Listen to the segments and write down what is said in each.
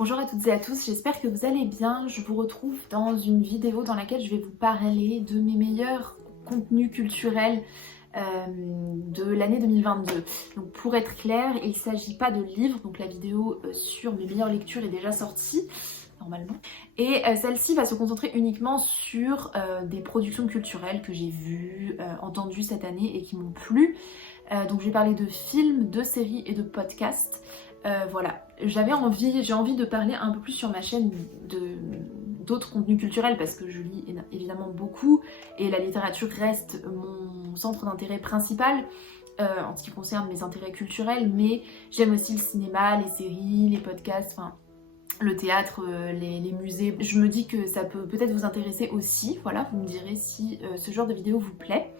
Bonjour à toutes et à tous, j'espère que vous allez bien. Je vous retrouve dans une vidéo dans laquelle je vais vous parler de mes meilleurs contenus culturels de l'année 2022. Donc pour être clair, il ne s'agit pas de livres, donc la vidéo sur mes meilleures lectures est déjà sortie normalement. Et celle-ci va se concentrer uniquement sur des productions culturelles que j'ai vues, entendues cette année et qui m'ont plu. Donc je vais parler de films, de séries et de podcasts. Voilà, j'ai envie de parler un peu plus sur ma chaîne d'autres contenus culturels parce que je lis évidemment beaucoup et la littérature reste mon centre d'intérêt principal en ce qui concerne mes intérêts culturels, mais j'aime aussi le cinéma, les séries, les podcasts, enfin le théâtre, les musées. Je me dis que ça peut peut-être vous intéresser aussi, voilà, vous me direz si ce genre de vidéo vous plaît.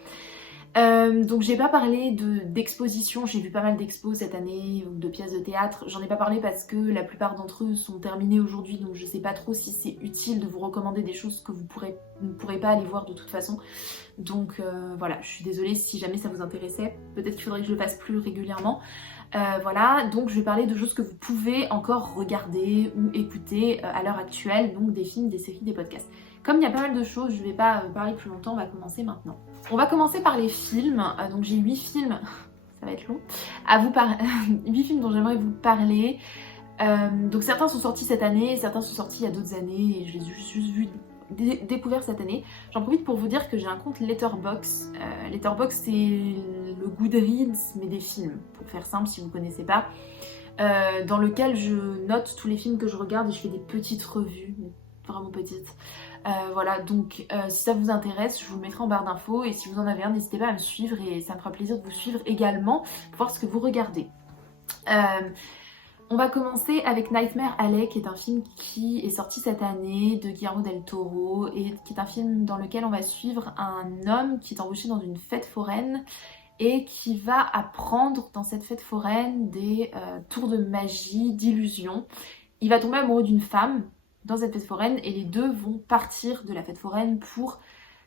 Donc j'ai pas parlé d'expositions, j'ai vu pas mal d'expos cette année ou de pièces de théâtre. J'en ai pas parlé parce que la plupart d'entre eux sont terminés aujourd'hui, donc je sais pas trop si c'est utile de vous recommander des choses que vous ne pourrez pas aller voir de toute façon. Donc voilà, je suis désolée si jamais ça vous intéressait. Peut-être qu'il faudrait que je le fasse plus régulièrement. Voilà, donc je vais parler de choses que vous pouvez encore regarder ou écouter à l'heure actuelle, donc des films, des séries, des podcasts. Comme il y a pas mal de choses, je vais pas parler plus longtemps, on va commencer maintenant. On va commencer par les films, donc j'ai 8 films, ça va être long, 8 films dont j'aimerais vous parler. Donc certains sont sortis cette année, certains sont sortis il y a d'autres années et je les ai juste découverts cette année. J'en profite pour vous dire que j'ai un compte Letterboxd. Letterboxd c'est le Goodreads mais des films, pour faire simple si vous ne connaissez pas. Dans lequel je note tous les films que je regarde et je fais des petites revues, vraiment petites. Voilà, donc si ça vous intéresse, je vous le mettrai en barre d'infos et si vous en avez un, n'hésitez pas à me suivre et ça me fera plaisir de vous suivre également pour voir ce que vous regardez. On va commencer avec Nightmare Alley, qui est un film qui est sorti cette année de Guillermo del Toro et qui est un film dans lequel on va suivre un homme qui est embauché dans une fête foraine et qui va apprendre dans cette fête foraine des tours de magie, d'illusion. Il va tomber amoureux d'une femme dans cette fête foraine et les deux vont partir de la fête foraine pour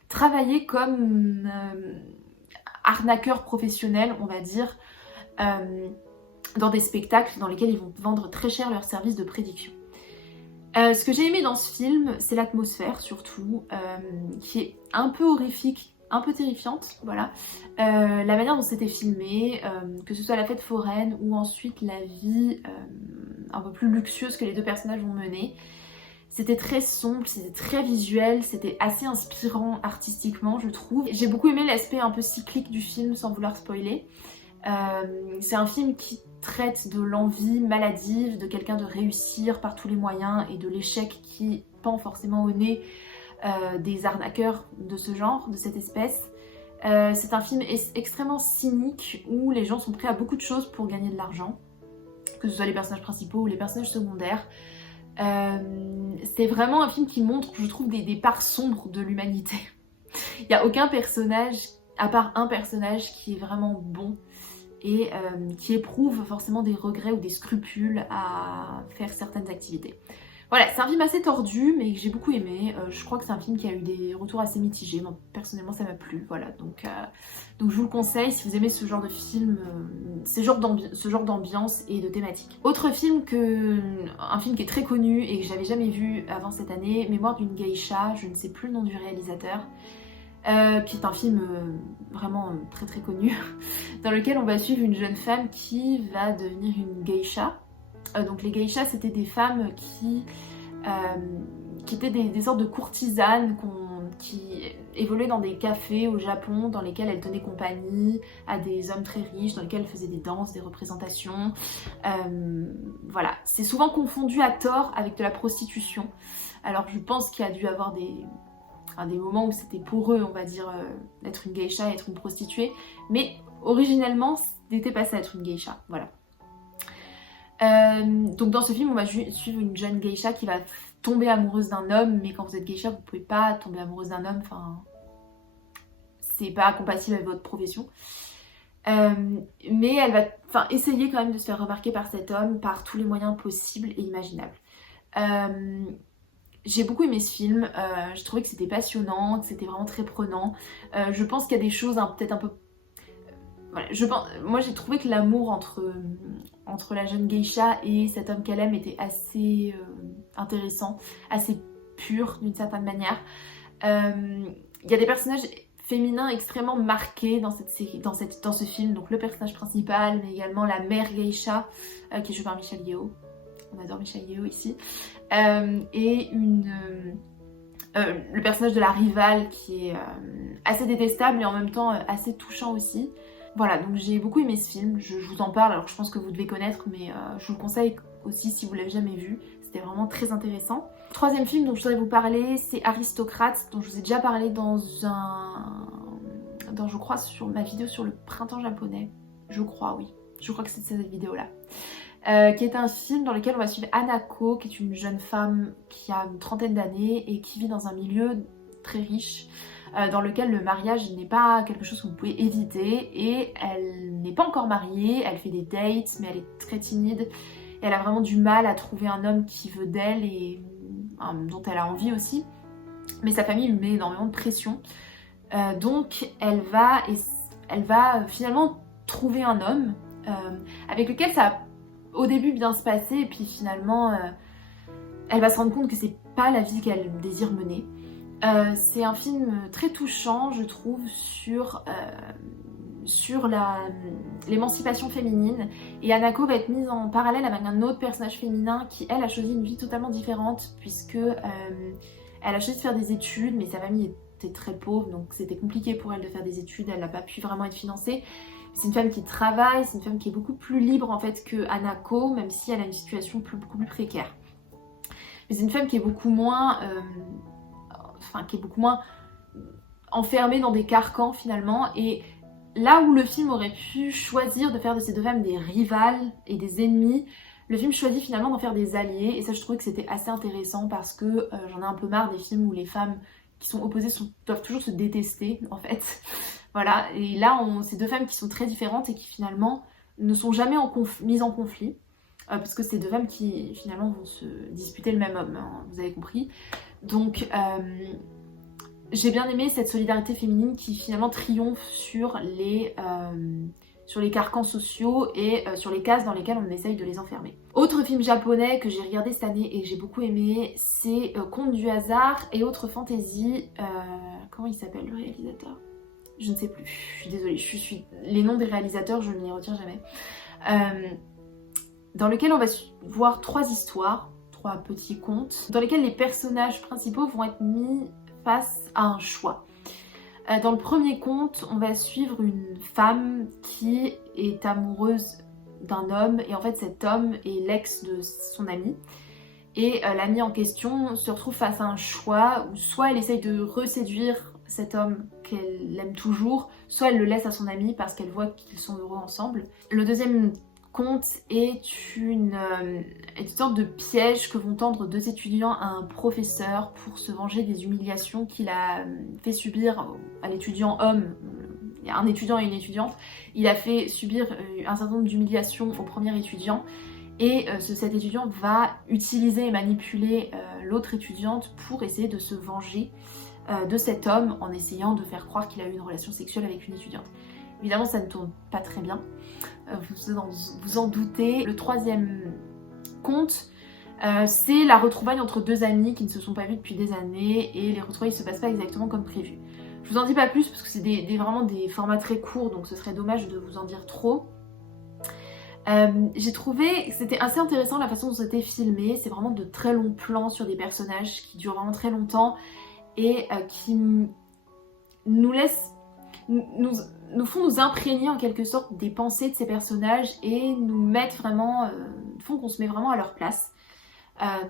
travailler comme arnaqueurs professionnels, on va dire, dans des spectacles dans lesquels ils vont vendre très cher leurs services de prédiction. Ce que j'ai aimé dans ce film, c'est l'atmosphère surtout, qui est un peu horrifique, un peu terrifiante, voilà. La manière dont c'était filmé, que ce soit la fête foraine ou ensuite la vie un peu plus luxueuse que les deux personnages vont mener. C'était très sombre, c'était très visuel, c'était assez inspirant artistiquement, je trouve. J'ai beaucoup aimé l'aspect un peu cyclique du film, sans vouloir spoiler. C'est un film qui traite de l'envie maladive de quelqu'un de réussir par tous les moyens et de l'échec qui pend forcément au nez des arnaqueurs de ce genre, de cette espèce. C'est un film extrêmement cynique où les gens sont prêts à beaucoup de choses pour gagner de l'argent, que ce soit les personnages principaux ou les personnages secondaires. C'est vraiment un film qui montre, je trouve, des parts sombres de l'humanité. Il n'y a aucun personnage, à part un personnage, qui est vraiment bon et qui éprouve forcément des regrets ou des scrupules à faire certaines activités. Voilà, c'est un film assez tordu mais que j'ai beaucoup aimé. Je crois que c'est un film qui a eu des retours assez mitigés. Moi, personnellement, ça m'a plu. Voilà, donc je vous le conseille si vous aimez ce genre de film, ce genre d'ambiance et de thématique. Autre film un film qui est très connu et que j'avais jamais vu avant cette année, Mémoire d'une geisha, je ne sais plus le nom du réalisateur. Qui est un film vraiment très très connu, dans lequel on va suivre une jeune femme qui va devenir une geisha. Donc les geishas, c'était des femmes qui étaient des sortes de courtisanes qui évoluaient dans des cafés au Japon, dans lesquels elles tenaient compagnie à des hommes très riches, dans lesquels elles faisaient des danses, des représentations. Voilà, c'est souvent confondu à tort avec de la prostitution. Alors je pense qu'il y a dû avoir des moments où c'était pour eux, on va dire, d'être une geisha, être une prostituée, mais originellement, c'était passé à être une geisha, voilà. Donc dans ce film, on va suivre une jeune geisha qui va tomber amoureuse d'un homme, mais quand vous êtes geisha, vous pouvez pas tomber amoureuse d'un homme, enfin, c'est pas compatible avec votre profession. Mais elle va essayer quand même de se faire remarquer par cet homme par tous les moyens possibles et imaginables. J'ai beaucoup aimé ce film, je trouvais que c'était passionnant, que c'était vraiment très prenant. Je pense qu'il y a des choses peut-être un peu voilà, moi j'ai trouvé que l'amour entre la jeune geisha et cet homme qu'elle aime était assez intéressant, assez pur d'une certaine manière. Il y a des personnages féminins extrêmement marqués dans cette série, dans ce film, donc le personnage principal, mais également la mère geisha qui est jouée par Michelle Yeoh. On adore Michelle Yeoh ici. Et le personnage de la rivale qui est assez détestable et en même temps assez touchant aussi. Voilà, donc j'ai beaucoup aimé ce film, je vous en parle alors que je pense que vous devez connaître, mais je vous le conseille aussi si vous l'avez jamais vu, c'était vraiment très intéressant. Troisième film dont je voudrais vous parler, c'est Aristocrate, dont je vous ai déjà parlé dans je crois, sur ma vidéo sur le printemps japonais. Je crois, oui. Je crois que c'est cette vidéo-là. Qui est un film dans lequel on va suivre Hanako, qui est une jeune femme qui a une trentaine d'années et qui vit dans un milieu très riche, dans lequel le mariage n'est pas quelque chose que vous pouvez éviter, et elle n'est pas encore mariée, elle fait des dates, mais elle est très timide, et elle a vraiment du mal à trouver un homme qui veut d'elle et dont elle a envie aussi, mais sa famille lui met énormément de pression. Donc elle va finalement trouver un homme avec lequel ça va au début bien se passer, et puis finalement elle va se rendre compte que c'est pas la vie qu'elle désire mener. C'est un film très touchant, je trouve, sur l'émancipation féminine, et Hanako va être mise en parallèle avec un autre personnage féminin qui, elle, a choisi une vie totalement différente, puisque elle a choisi de faire des études, mais sa famille était très pauvre, donc c'était compliqué pour elle de faire des études, elle n'a pas pu vraiment être financée. C'est une femme qui travaille, c'est une femme qui est beaucoup plus libre en fait que Hanako, même si elle a une situation beaucoup plus précaire. Mais c'est une femme qui est beaucoup moins enfermée dans des carcans finalement, et là où le film aurait pu choisir de faire de ces deux femmes des rivales et des ennemis, le film choisit finalement d'en faire des alliés, et ça je trouvais que c'était assez intéressant parce que j'en ai un peu marre des films où les femmes qui sont opposées doivent toujours se détester en fait. Voilà, et là c'est deux femmes qui sont très différentes et qui finalement ne sont jamais mises en conflit, parce que c'est deux femmes qui finalement vont se disputer le même homme, hein, vous avez compris. Donc j'ai bien aimé cette solidarité féminine qui finalement triomphe sur les carcans sociaux et sur les cases dans lesquelles on essaye de les enfermer. Autre film japonais que j'ai regardé cette année et que j'ai beaucoup aimé, c'est Contes du hasard et autres fantaisies. Comment il s'appelle le réalisateur ? Je ne sais plus, je suis désolée, les noms des réalisateurs, je ne les retiens jamais. Dans lequel on va voir trois histoires, trois petits contes, dans lesquels les personnages principaux vont être mis face à un choix. Dans le premier conte, on va suivre une femme qui est amoureuse d'un homme, et en fait cet homme est l'ex de son ami. Et l'amie en question se retrouve face à un choix où soit elle essaye de reséduire cet homme qu'elle aime toujours, soit elle le laisse à son ami parce qu'elle voit qu'ils sont heureux ensemble. Le deuxième conte est une sorte de piège que vont tendre deux étudiants à un professeur pour se venger des humiliations qu'il a fait subir à l'étudiant homme. Il y a un étudiant et une étudiante. Il a fait subir un certain nombre d'humiliations au premier étudiant, et cet étudiant va utiliser et manipuler l'autre étudiante pour essayer de se venger de cet homme en essayant de faire croire qu'il a eu une relation sexuelle avec une étudiante. Évidemment, ça ne tourne pas très bien, vous en doutez. Le troisième conte, c'est la retrouvaille entre deux amis qui ne se sont pas vus depuis des années, et les retrouvailles ne se passent pas exactement comme prévu. Je vous en dis pas plus parce que c'est vraiment des formats très courts, donc ce serait dommage de vous en dire trop. J'ai trouvé que c'était assez intéressant la façon dont c'était filmé. C'est vraiment de très longs plans sur des personnages qui durent vraiment très longtemps et qui nous font nous imprégner en quelque sorte des pensées de ces personnages et nous mettent vraiment, font qu'on se met vraiment à leur place.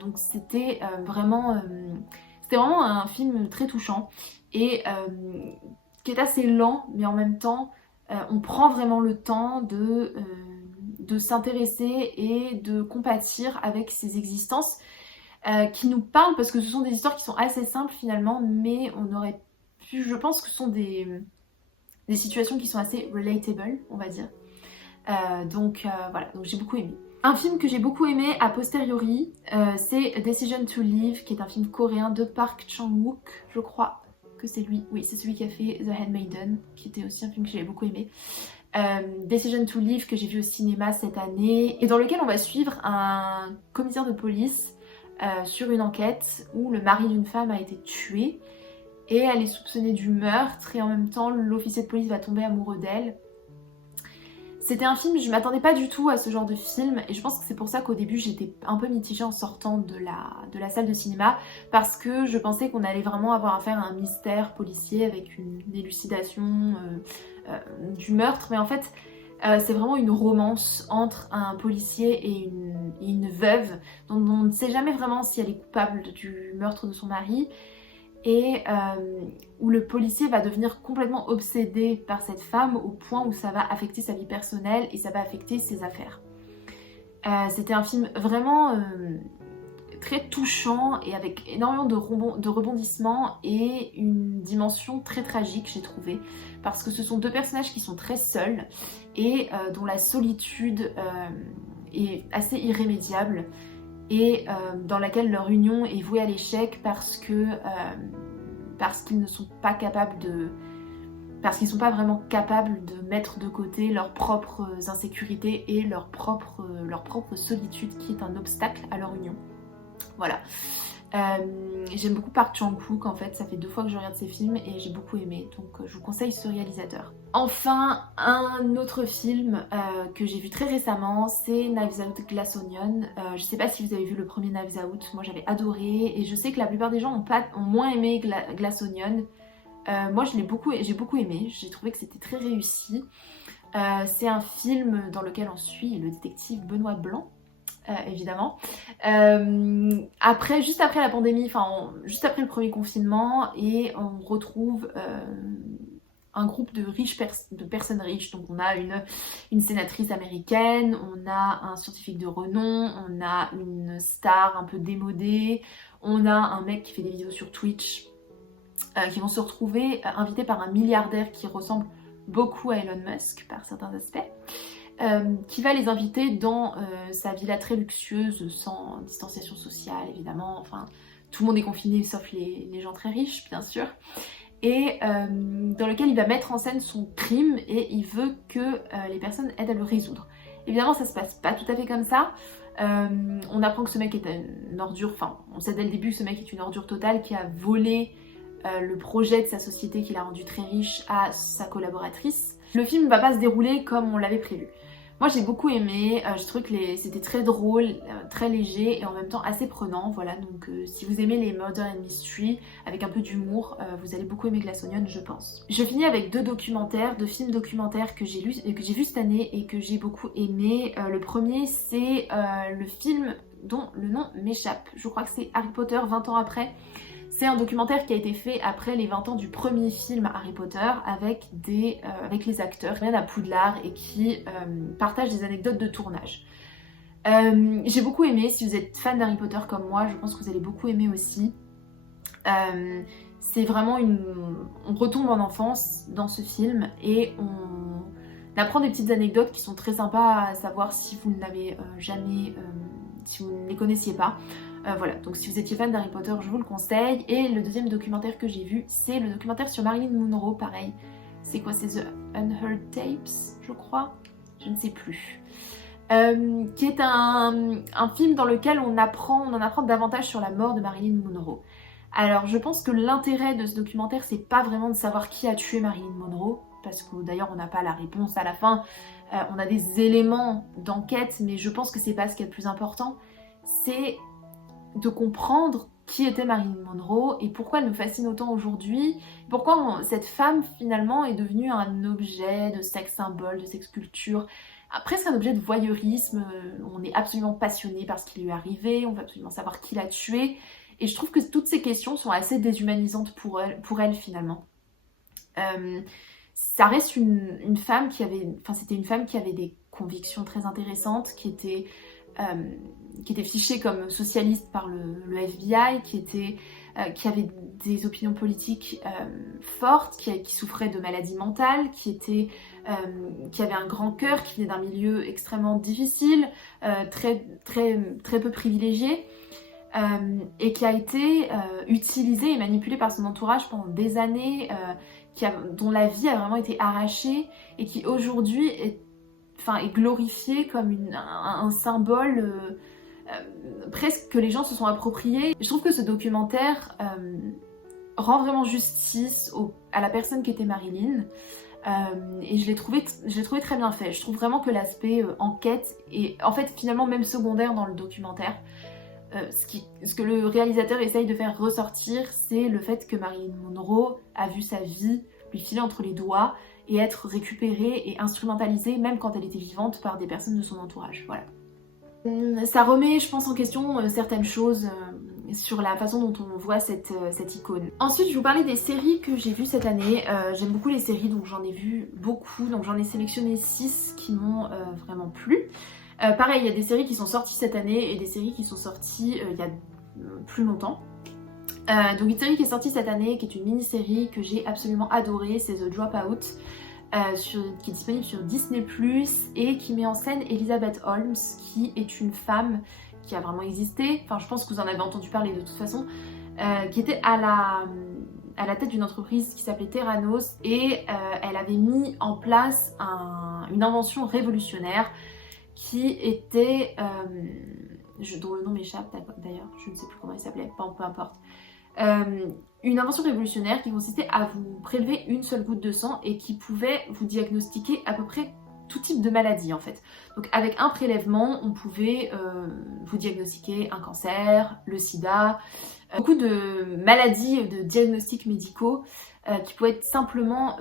Donc c'était vraiment un film très touchant et qui est assez lent, mais en même temps on prend vraiment le temps de s'intéresser et de compatir avec ces existences qui nous parlent, parce que ce sont des histoires qui sont assez simples finalement, mais on aurait pu, je pense que ce sont des situations qui sont assez relatable, on va dire. Donc voilà, donc j'ai beaucoup aimé. Un film que j'ai beaucoup aimé a posteriori, c'est Decision to Live, qui est un film coréen de Park Chan-wook, je crois que c'est lui. Oui, c'est celui qui a fait The Handmaiden, qui était aussi un film que j'avais beaucoup aimé. Decision to Live que j'ai vu au cinéma cette année et dans lequel on va suivre un commissaire de police sur une enquête où le mari d'une femme a été tué et elle est soupçonnée du meurtre et en même temps l'officier de police va tomber amoureux d'elle. C'était un film, je m'attendais pas du tout à ce genre de film et je pense que c'est pour ça qu'au début j'étais un peu mitigée en sortant de la salle de cinéma parce que je pensais qu'on allait vraiment avoir affaire à un mystère policier avec une élucidation du meurtre, mais en fait c'est vraiment une romance entre un policier et une veuve dont on ne sait jamais vraiment si elle est coupable du meurtre de son mari et où le policier va devenir complètement obsédé par cette femme au point où ça va affecter sa vie personnelle et ça va affecter ses affaires. C'était un film vraiment très touchant et avec énormément de rebondissements et une dimension très tragique, j'ai trouvé, parce que ce sont deux personnages qui sont très seuls et dont la solitude est assez irrémédiable et dans laquelle leur union est vouée à l'échec parce qu'ils ne sont pas capables parce qu'ils ne sont pas vraiment capables de mettre de côté leurs propres insécurités et leur propre solitude qui est un obstacle à leur union. Voilà. J'aime beaucoup Park Chan-wook, en fait, ça fait 2 fois que je regarde ses films et j'ai beaucoup aimé, donc je vous conseille ce réalisateur. Enfin, un autre film que j'ai vu très récemment, c'est Knives Out Glass Onion. Je sais pas si vous avez vu le premier Knives Out, moi j'avais adoré et je sais que la plupart des gens ont moins aimé Glass Onion. Moi j'ai beaucoup aimé, j'ai trouvé que c'était très réussi. C'est un film dans lequel on suit le détective Benoît Blanc. Évidemment. Juste après la pandémie, juste après le premier confinement, et on retrouve un groupe de personnes riches. Donc on a une sénatrice américaine, on a un scientifique de renom, on a une star un peu démodée, on a un mec qui fait des vidéos sur Twitch, qui vont se retrouver invités par un milliardaire qui ressemble beaucoup à Elon Musk par certains aspects. Qui va les inviter dans sa villa très luxueuse, sans distanciation sociale évidemment, enfin tout le monde est confiné sauf les gens très riches bien sûr, et dans lequel il va mettre en scène son crime et il veut que les personnes aident à le résoudre. Évidemment ça se passe pas tout à fait comme ça, on apprend que ce mec est une ordure, on sait dès le début que ce mec est une ordure totale qui a volé le projet de sa société qui l'a rendu très riche à sa collaboratrice. Le film ne va pas se dérouler comme on l'avait prévu. Moi j'ai beaucoup aimé, je trouve que c'était très drôle, très léger et en même temps assez prenant, voilà, donc si vous aimez les Murder and Mystery avec un peu d'humour, vous allez beaucoup aimer Glass Onion, je pense. Je finis avec 2 films documentaires que j'ai vus cette année et que j'ai beaucoup aimé. Le premier c'est le film dont le nom m'échappe, je crois que c'est Harry Potter 20 ans après. C'est un documentaire qui a été fait après les 20 ans du premier film Harry Potter avec les acteurs qui viennent à Poudlard et qui partagent des anecdotes de tournage. J'ai beaucoup aimé, si vous êtes fan d'Harry Potter comme moi, je pense que vous allez beaucoup aimer aussi. C'est vraiment on retombe en enfance dans ce film et on apprend des petites anecdotes qui sont très sympas à savoir si vous ne l'avez jamais, si vous ne les connaissiez pas. Voilà, donc si vous étiez fan d'Harry Potter, je vous le conseille. Et le deuxième documentaire que j'ai vu, c'est le documentaire sur Marilyn Monroe, pareil. C'est quoi? C'est The Unheard Tapes, je crois? Je ne sais plus. Qui est un film dans lequel on en apprend davantage sur la mort de Marilyn Monroe. Alors je pense que l'intérêt de ce documentaire, c'est pas vraiment de savoir qui a tué Marilyn Monroe, parce que d'ailleurs on n'a pas la réponse à la fin. On a des éléments d'enquête, mais je pense que c'est pas ce qui est le plus important. C'est de comprendre qui était Marilyn Monroe et pourquoi elle nous fascine autant aujourd'hui, pourquoi cette femme finalement est devenue un objet de sex symbole, de sex culture, presque un objet de voyeurisme. On est absolument passionné par ce qui lui est arrivé, on veut absolument savoir qui l'a tuée, et je trouve que toutes ces questions sont assez déshumanisantes pour elle finalement. Ça reste une femme c'était une femme qui avait des convictions très intéressantes, qui était fichée comme socialiste par le FBI, qui avait des opinions politiques fortes, qui souffrait de maladies mentales, qui avait un grand cœur, qui venait d'un milieu extrêmement difficile, très peu privilégié, et qui a été utilisée et manipulée par son entourage pendant des années, dont la vie a vraiment été arrachée et qui aujourd'hui est glorifiée comme un symbole presque que les gens se sont appropriés. Je trouve que ce documentaire rend vraiment justice à la personne qui était Marilyn. Et je l'ai trouvé très bien fait. Je trouve vraiment que l'aspect enquête est en fait finalement même secondaire dans le documentaire. Ce que le réalisateur essaye de faire ressortir, c'est le fait que Marilyn Monroe a vu sa vie lui filer entre les doigts et être récupérée et instrumentalisée même quand elle était vivante par des personnes de son entourage. Voilà. Ça remet, je pense, en question certaines choses sur la façon dont on voit cette icône. Ensuite, je vais vous parler des séries que j'ai vues cette année. J'aime beaucoup les séries, donc j'en ai vu beaucoup. Donc j'en ai sélectionné 6 qui m'ont vraiment plu. Pareil, il y a des séries qui sont sorties cette année et des séries qui sont sorties il y a plus longtemps. Donc une série qui est sortie cette année, qui est une mini-série que j'ai absolument adorée, c'est The Dropout. Qui est disponible sur Disney+, et qui met en scène Elizabeth Holmes, qui est une femme qui a vraiment existé, enfin je pense que vous en avez entendu parler de toute façon, qui était à la tête d'une entreprise qui s'appelait Theranos, et elle avait mis en place une invention révolutionnaire qui était, dont le nom m'échappe d'ailleurs, je ne sais plus comment il s'appelait, peu importe. Une invention révolutionnaire qui consistait à vous prélever une seule goutte de sang et qui pouvait vous diagnostiquer à peu près tout type de maladie en fait. Donc avec un prélèvement, on pouvait vous diagnostiquer un cancer, le sida, beaucoup de maladies, de diagnostics médicaux qui pouvaient être simplement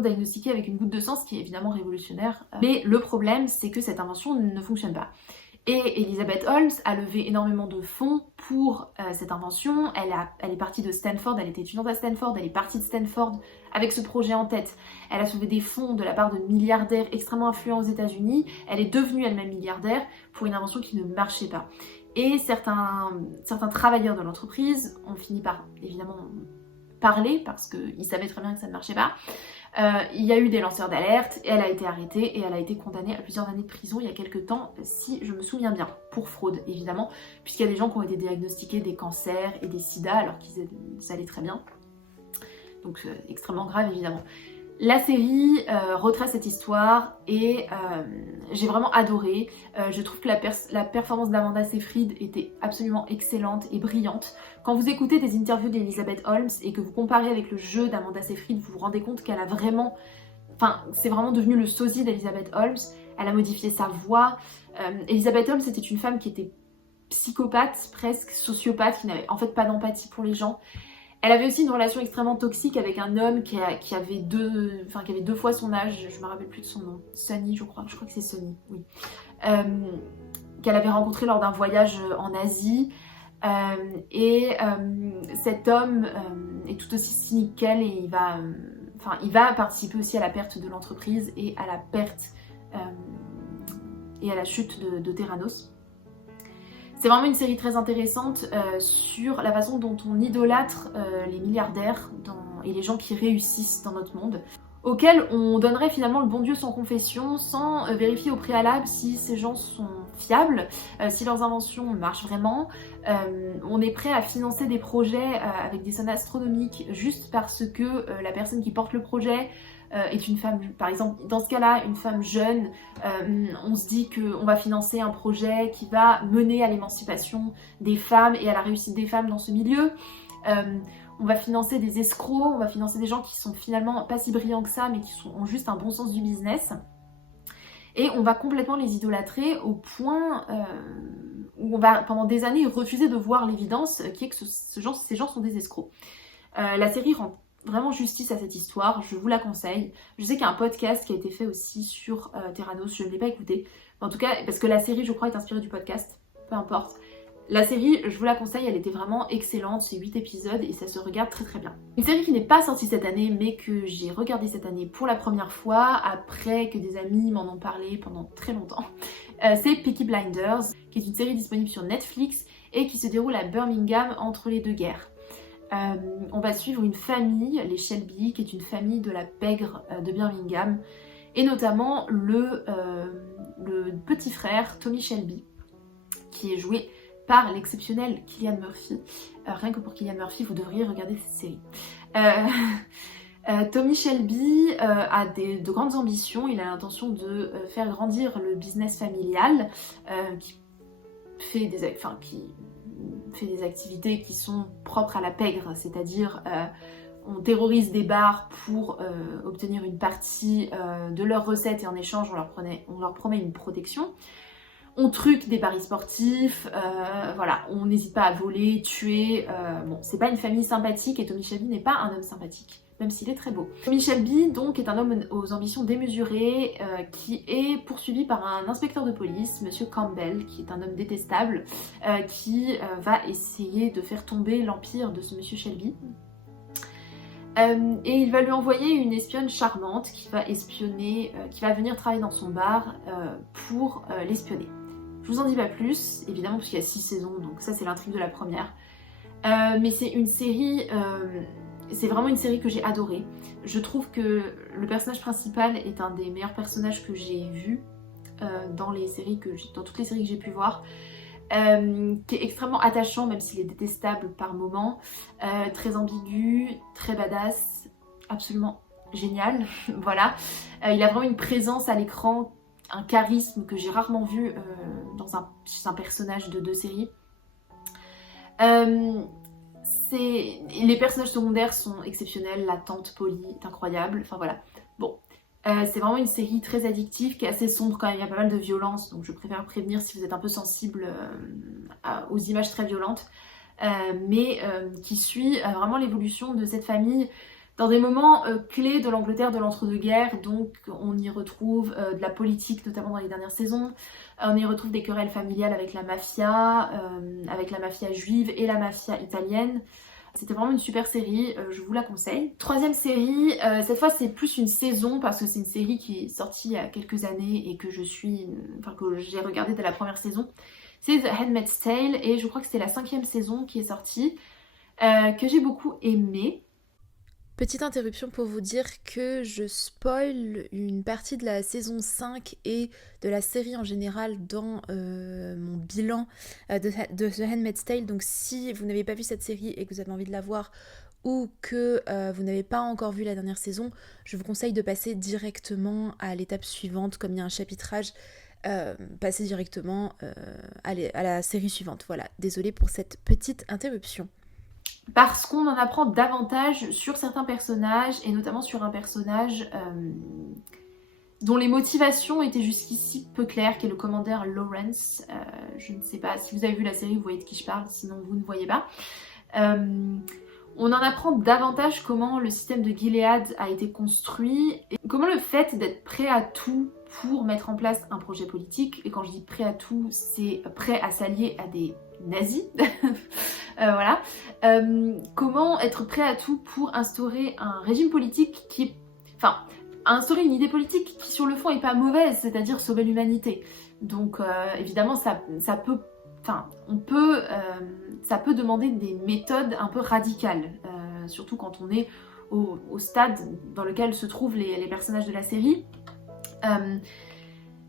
diagnostiqués avec une goutte de sang, ce qui est évidemment révolutionnaire. Mais le problème, c'est que cette invention ne fonctionne pas. Et Elizabeth Holmes a levé énormément de fonds pour cette invention. Elle est partie de Stanford, elle était étudiante à Stanford, elle est partie de Stanford avec ce projet en tête. Elle a soulevé des fonds de la part de milliardaires extrêmement influents aux États-Unis. Elle est devenue elle-même milliardaire pour une invention qui ne marchait pas. Et certains travailleurs de l'entreprise ont fini par évidemment parler parce qu'ils savaient très bien que ça ne marchait pas. Il y a eu des lanceurs d'alerte, et elle a été arrêtée et elle a été condamnée à plusieurs années de prison il y a quelques temps, si je me souviens bien, pour fraude évidemment, puisqu'il y a des gens qui ont été diagnostiqués des cancers et des sida alors qu'ils allaient très bien. Donc extrêmement grave évidemment. La série retrace cette histoire et j'ai vraiment adoré. Je trouve que la performance d'Amanda Seyfried était absolument excellente et brillante. Quand vous écoutez des interviews d'Elizabeth Holmes et que vous comparez avec le jeu d'Amanda Seyfried, vous vous rendez compte qu'elle a vraiment... Enfin, c'est vraiment devenu le sosie d'Elizabeth Holmes. Elle a modifié sa voix. Elizabeth Holmes, c'était une femme qui était psychopathe, presque sociopathe, qui n'avait en fait pas d'empathie pour les gens. Elle avait aussi une relation extrêmement toxique avec un homme qui avait deux fois son âge, je me rappelle plus de son nom, Sonny je crois que c'est Sonny, oui. Qu'elle avait rencontré lors d'un voyage en Asie. Cet homme est tout aussi cynique qu'elle et il va participer aussi à la perte de l'entreprise et à la perte et à la chute de Theranos. C'est vraiment une série très intéressante sur la façon dont on idolâtre les milliardaires et les gens qui réussissent dans notre monde, auxquels on donnerait finalement le bon Dieu sans confession, sans vérifier au préalable si ces gens sont fiables, si leurs inventions marchent vraiment. On est prêt à financer des projets avec des sommes astronomiques juste parce que la personne qui porte le projet est une femme, par exemple, dans ce cas-là, une femme jeune, on se dit qu'on va financer un projet qui va mener à l'émancipation des femmes et à la réussite des femmes dans ce milieu. On va financer des escrocs, on va financer des gens qui sont finalement pas si brillants que ça, mais qui ont juste un bon sens du business. Et on va complètement les idolâtrer au point où on va pendant des années refuser de voir l'évidence qui est que ces gens sont des escrocs. La série rend vraiment justice à cette histoire, je vous la conseille. Je sais qu'il y a un podcast qui a été fait aussi sur Theranos, je ne l'ai pas écouté. En tout cas, parce que la série, je crois, est inspirée du podcast, peu importe. La série, je vous la conseille, elle était vraiment excellente, c'est 8 épisodes et ça se regarde très très bien. Une série qui n'est pas sortie cette année, mais que j'ai regardée cette année pour la première fois, après que des amis m'en ont parlé pendant très longtemps, c'est Peaky Blinders, qui est une série disponible sur Netflix et qui se déroule à Birmingham entre les deux guerres. On va suivre une famille, les Shelby, qui est une famille de la pègre de Birmingham, et notamment le petit frère Tommy Shelby, qui est joué par l'exceptionnel Cillian Murphy. Rien que pour Cillian Murphy, vous devriez regarder cette série. Tommy Shelby a de grandes ambitions, il a l'intention de faire grandir le business familial qui fait des activités qui sont propres à la pègre, c'est-à-dire on terrorise des bars pour obtenir une partie de leurs recettes et en échange on leur promet une protection. On truque des paris sportifs, voilà, on n'hésite pas à voler, tuer. Bon, c'est pas une famille sympathique et Tommy Shelby n'est pas un homme sympathique, même s'il est très beau. Tommy Shelby, donc, est un homme aux ambitions démesurées qui est poursuivi par un inspecteur de police, Monsieur Campbell, qui est un homme détestable, qui va essayer de faire tomber l'empire de ce Monsieur Shelby. Et il va lui envoyer une espionne charmante qui va espionner, qui va venir travailler dans son bar pour l'espionner. Je vous en dis pas plus, évidemment, parce qu'il y a 6 saisons, donc ça c'est l'intrigue de la première. Mais c'est une série, c'est vraiment une série que j'ai adorée. Je trouve que le personnage principal est un des meilleurs personnages que j'ai vus dans toutes les séries que j'ai pu voir. Qui est extrêmement attachant, même s'il est détestable par moments, très ambigu, très badass, absolument génial, voilà. Il a vraiment une présence à l'écran, un charisme que j'ai rarement vu chez un personnage de 2 séries. Les personnages secondaires sont exceptionnels, la tante Polly est incroyable, enfin voilà. Bon, c'est vraiment une série très addictive qui est assez sombre quand même, il y a pas mal de violence, donc je préfère prévenir si vous êtes un peu sensible aux images très violentes, mais qui suit vraiment l'évolution de cette famille dans des moments clés de l'Angleterre de l'entre-deux-guerres. Donc on y retrouve de la politique, notamment dans les dernières saisons, on y retrouve des querelles familiales avec la mafia juive et la mafia italienne. C'était vraiment une super série, je vous la conseille. Troisième série, cette fois c'est plus une saison parce que c'est une série qui est sortie il y a quelques années et que que j'ai regardée dès la première saison. C'est The Handmaid's Tale et je crois que c'était la 5e saison qui est sortie, que j'ai beaucoup aimée. Petite interruption pour vous dire que je spoil une partie de la saison 5 et de la série en général dans mon bilan de The Handmaid's Tale. Donc si vous n'avez pas vu cette série et que vous avez envie de la voir ou que vous n'avez pas encore vu la dernière saison, je vous conseille de passer directement à l'étape suivante. Comme il y a un chapitrage, passez directement à la série suivante. Voilà, désolée pour cette petite interruption. Parce qu'on en apprend davantage sur certains personnages, et notamment sur un personnage dont les motivations étaient jusqu'ici peu claires, qui est le commandeur Lawrence. Je ne sais pas, si vous avez vu la série, vous voyez de qui je parle, sinon vous ne voyez pas. On en apprend davantage comment le système de Gilead a été construit, et comment le fait d'être prêt à tout pour mettre en place un projet politique, et quand je dis prêt à tout, c'est prêt à s'allier à des nazis, voilà. Comment être prêt à tout pour instaurer un régime politique instaurer une idée politique qui sur le fond est pas mauvaise, c'est-à-dire sauver l'humanité. Donc évidemment ça peut demander des méthodes un peu radicales, surtout quand on est au stade dans lequel se trouvent les personnages de la série.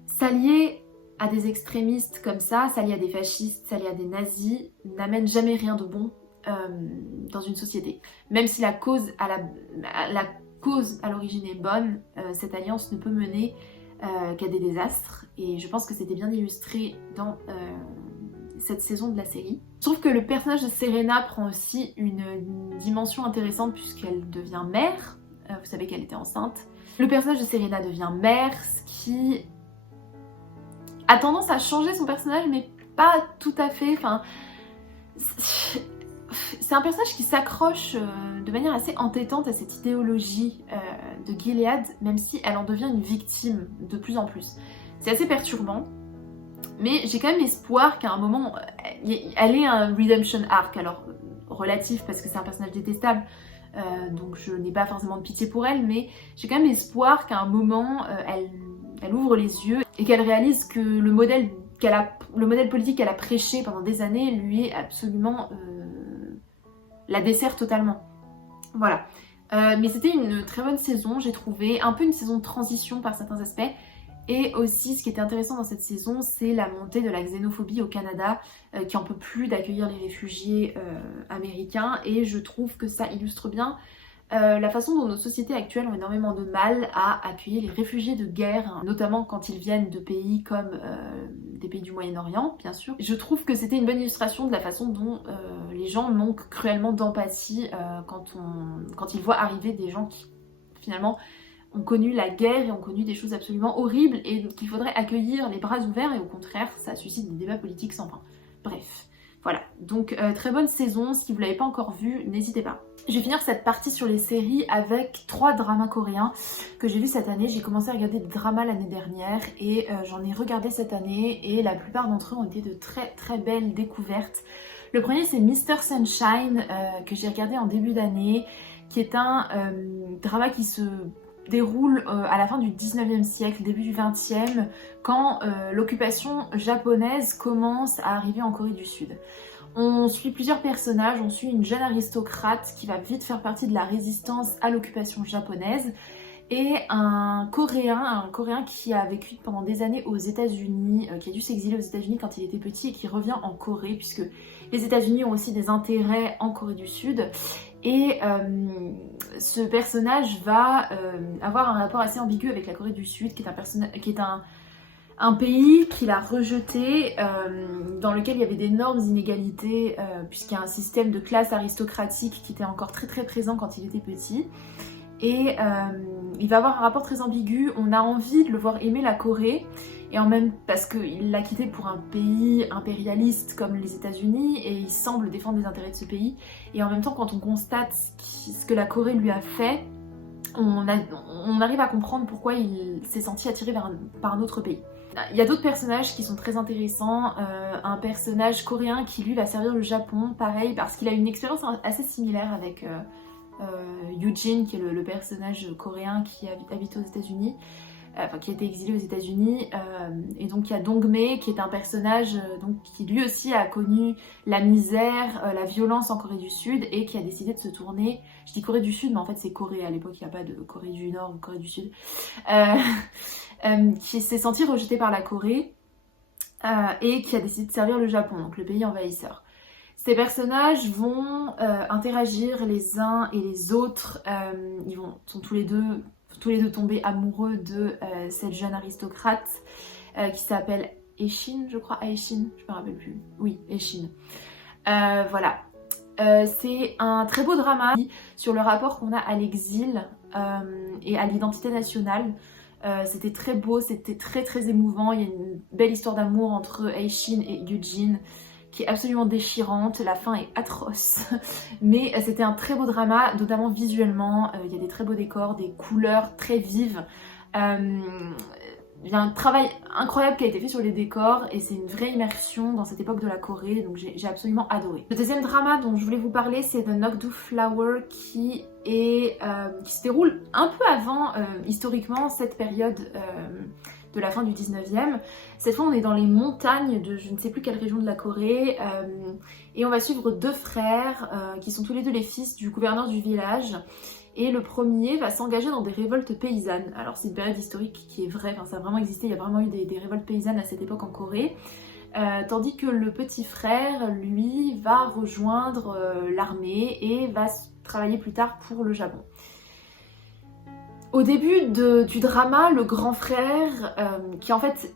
S'allier à des extrémistes comme ça, s'allier à des fascistes, s'allier à des nazis, n'amène jamais rien de bon dans une société. Même si la cause à l'origine est bonne, cette alliance ne peut mener qu'à des désastres. Et je pense que c'était bien illustré dans cette saison de la série. Je trouve que le personnage de Serena prend aussi une dimension intéressante puisqu'elle devient mère. Vous savez qu'elle était enceinte. Le personnage de Serena devient mère, ce qui a tendance à changer son personnage, mais pas tout à fait. Enfin, c'est un personnage qui s'accroche de manière assez entêtante à cette idéologie de Gilead, même si elle en devient une victime de plus en plus. C'est assez perturbant, mais j'ai quand même espoir qu'à un moment, elle ait un redemption arc, alors relatif parce que c'est un personnage détestable, donc je n'ai pas forcément de pitié pour elle, mais j'ai quand même espoir qu'à un moment, elle ouvre les yeux et qu'elle réalise que le modèle politique qu'elle a prêché pendant des années lui est absolument la dessert totalement. Voilà. Mais c'était une très bonne saison, j'ai trouvé, un peu une saison de transition par certains aspects. Et aussi, ce qui était intéressant dans cette saison, c'est la montée de la xénophobie au Canada, qui en peut plus d'accueillir les réfugiés américains. Et je trouve que ça illustre bien la façon dont nos sociétés actuelles ont énormément de mal à accueillir les réfugiés de guerre, notamment quand ils viennent de pays comme des pays du Moyen-Orient, bien sûr. Je trouve que c'était une bonne illustration de la façon dont les gens manquent cruellement d'empathie quand ils voient arriver des gens qui, finalement, ont connu la guerre et ont connu des choses absolument horribles et qu'il faudrait accueillir les bras ouverts et au contraire, ça suscite des débats politiques sans fin. Bref. Voilà, donc très bonne saison, si vous ne l'avez pas encore vu, n'hésitez pas. Je vais finir cette partie sur les séries avec 3 dramas coréens que j'ai vus cette année. J'ai commencé à regarder des dramas l'année dernière et j'en ai regardé cette année et la plupart d'entre eux ont été de très très belles découvertes. Le premier c'est Mr. Sunshine que j'ai regardé en début d'année, qui est un drama qui se déroule à la fin du 19e siècle, début du 20e, quand l'occupation japonaise commence à arriver en Corée du Sud. On suit plusieurs personnages, on suit une jeune aristocrate qui va vite faire partie de la résistance à l'occupation japonaise et un Coréen qui a vécu pendant des années aux États-Unis, qui a dû s'exiler aux États-Unis quand il était petit et qui revient en Corée puisque les États-Unis ont aussi des intérêts en Corée du Sud. Et ce personnage va avoir un rapport assez ambigu avec la Corée du Sud, qui est un pays qu'il a rejeté, dans lequel il y avait d'énormes inégalités, puisqu'il y a un système de classe aristocratique qui était encore très très présent quand il était petit. Et il va avoir un rapport très ambigu, on a envie de le voir aimer la Corée, et en même parce qu'il l'a quitté pour un pays impérialiste comme les États-Unis, et il semble défendre les intérêts de ce pays, et en même temps quand on constate ce que la Corée lui a fait, on arrive à comprendre pourquoi il s'est senti attiré par un autre pays. Il y a d'autres personnages qui sont très intéressants, un personnage coréen qui lui va servir le Japon, pareil, parce qu'il a une expérience assez similaire avec Eugene, qui est le personnage coréen qui habite aux États-Unis, qui a été exilé aux États-Unis, et donc il y a Dong-Mae qui est un personnage qui lui aussi a connu la misère, la violence en Corée du Sud et qui a décidé de se tourner, je dis Corée du Sud mais en fait c'est Corée, à l'époque il n'y a pas de Corée du Nord ou Corée du Sud, qui s'est senti rejeté par la Corée et qui a décidé de servir le Japon, donc le pays envahisseur. Ces personnages vont interagir les uns et les autres, sont tous les deux tombés amoureux de cette jeune aristocrate qui s'appelle Aishin, je crois, Aishin, je me rappelle plus, oui, Aishin. Voilà, c'est un très beau drama sur le rapport qu'on a à l'exil et à l'identité nationale. C'était très beau, c'était très très émouvant, il y a une belle histoire d'amour entre Aishin et Eugene, qui est absolument déchirante, la fin est atroce, mais c'était un très beau drama, notamment visuellement, il y a des très beaux décors, des couleurs très vives, il y a un travail incroyable qui a été fait sur les décors et c'est une vraie immersion dans cette époque de la Corée, donc j'ai absolument adoré. Le deuxième drama dont je voulais vous parler, c'est The Nokdu Flower, qui se déroule un peu avant, historiquement, cette période de la fin du 19e. Cette fois on est dans les montagnes de je ne sais plus quelle région de la Corée, et on va suivre 2 frères qui sont tous les deux les fils du gouverneur du village, et le premier va s'engager dans des révoltes paysannes. Alors c'est une période historique qui est vraie, enfin, ça a vraiment existé, il y a vraiment eu des révoltes paysannes à cette époque en Corée, tandis que le petit frère lui va rejoindre l'armée et va travailler plus tard pour le Japon. Au début du drama, le grand frère, qui en fait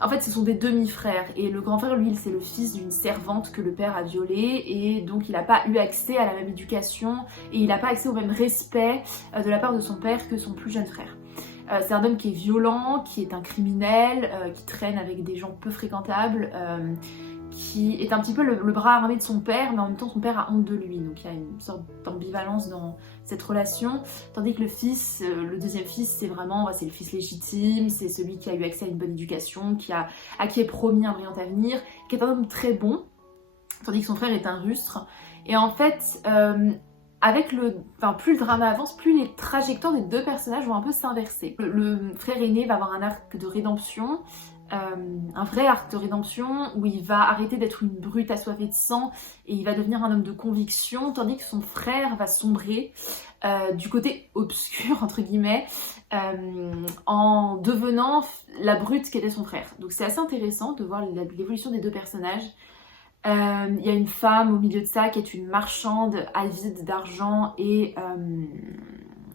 en fait ce sont des demi-frères, et le grand frère lui c'est le fils d'une servante que le père a violée, et donc il n'a pas eu accès à la même éducation et il n'a pas accès au même respect de la part de son père que son plus jeune frère. C'est un homme qui est violent, qui est un criminel, qui traîne avec des gens peu fréquentables, qui est un petit peu le bras armé de son père, mais en même temps son père a honte de lui, donc il y a une sorte d'ambivalence dans cette relation, tandis que le fils, le deuxième fils, c'est le fils légitime, c'est celui qui a eu accès à une bonne éducation, à qui est promis un brillant avenir, qui est un homme très bon, tandis que son frère est un rustre. Et en fait, plus le drama avance, plus les trajectoires des 2 personnages vont un peu s'inverser. Le frère aîné va avoir un arc de rédemption, un vrai arc de rédemption où il va arrêter d'être une brute assoiffée de sang et il va devenir un homme de conviction, tandis que son frère va sombrer du côté obscur entre guillemets, en devenant la brute qu'était son frère. Donc c'est assez intéressant de voir l'évolution des 2 personnages. Il y a une femme au milieu de ça qui est une marchande avide d'argent et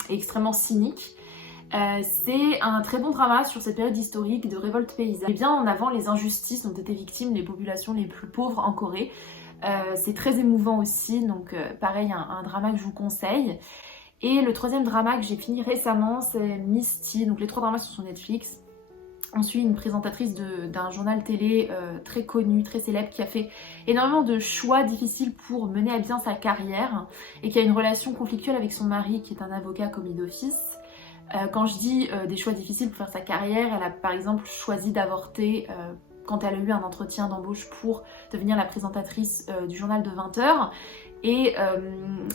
extrêmement cynique. C'est un très bon drama sur cette période historique de révolte paysanne. Il met bien en avant les injustices dont étaient victimes les populations les plus pauvres en Corée. C'est très émouvant aussi, donc pareil, un drama que je vous conseille. Et le troisième drama que j'ai fini récemment, c'est Misty. Donc les 3 dramas sont sur Netflix. On suit une présentatrice d'un journal télé très connu, très célèbre, qui a fait énormément de choix difficiles pour mener à bien sa carrière et qui a une relation conflictuelle avec son mari qui est un avocat commis d'office. Quand je dis des choix difficiles pour faire sa carrière, elle a par exemple choisi d'avorter quand elle a eu un entretien d'embauche pour devenir la présentatrice du journal de 20h. Et